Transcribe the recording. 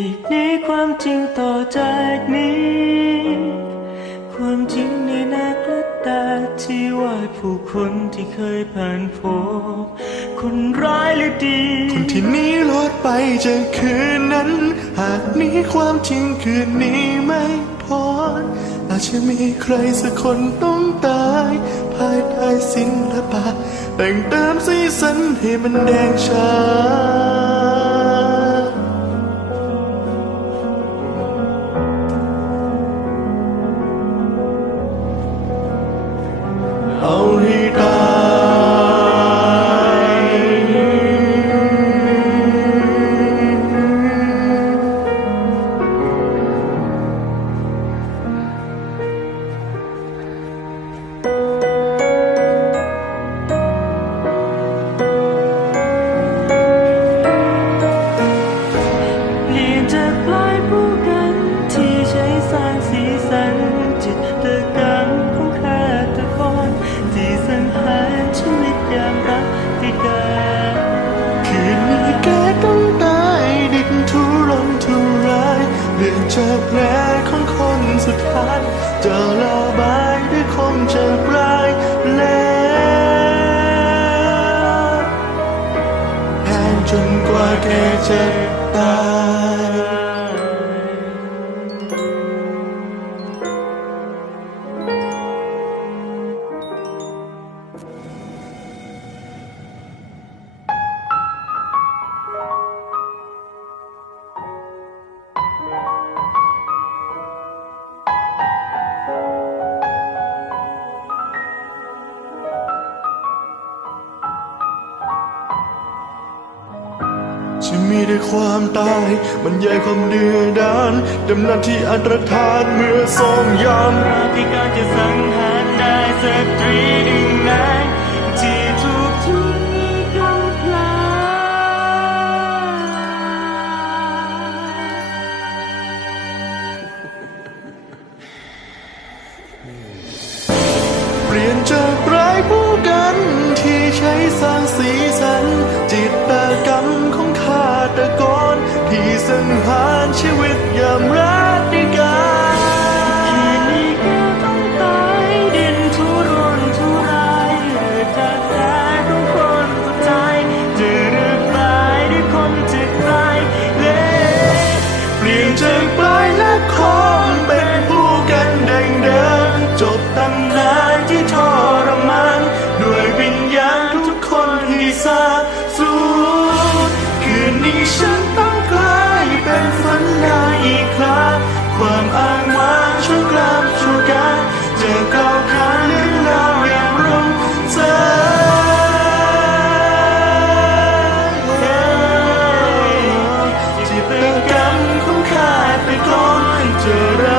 หลีกหนีความจริงต่อจากนี้ ความจริงในหน้ากระดาที่วาผู้คนที่เคยผ่านพบ คนร้ายหรือดี คนที่หนี้รอดไปจากคืนนั้น หากหนี้ความจริงคืนนี้ไม่พออาจจะมีใครสักคนต้องตาย ภายใต้ศิลปะแต่งเติมสีสันให้มันแดงชา จากแผลของคนสุดท้ายจะระบายด้วยคมจากปลายแล้วแทนจนกว่าแกจะตาย จะมีแต่ความตาย มันใหญ่ความเดือดดาน ดำนันที่อันตรธานเมื่อทรงยามราที่การจะสังหารได้สตรีหนึ่งนางที่ถูกทิ้งกำพลาเปลี่ยนจากร้ายผู้กันที่ใช้สร้างสีสันจิตตกรรมานชีวิตยามรักด้วยกันที่นี้ก็ต้องตายดินทุรนทุรายเหือจแท้ทุกคนสุดท้จะเลือกตายด้วยคนจิตใจเละเปลี่ยนจากปลายและคอ should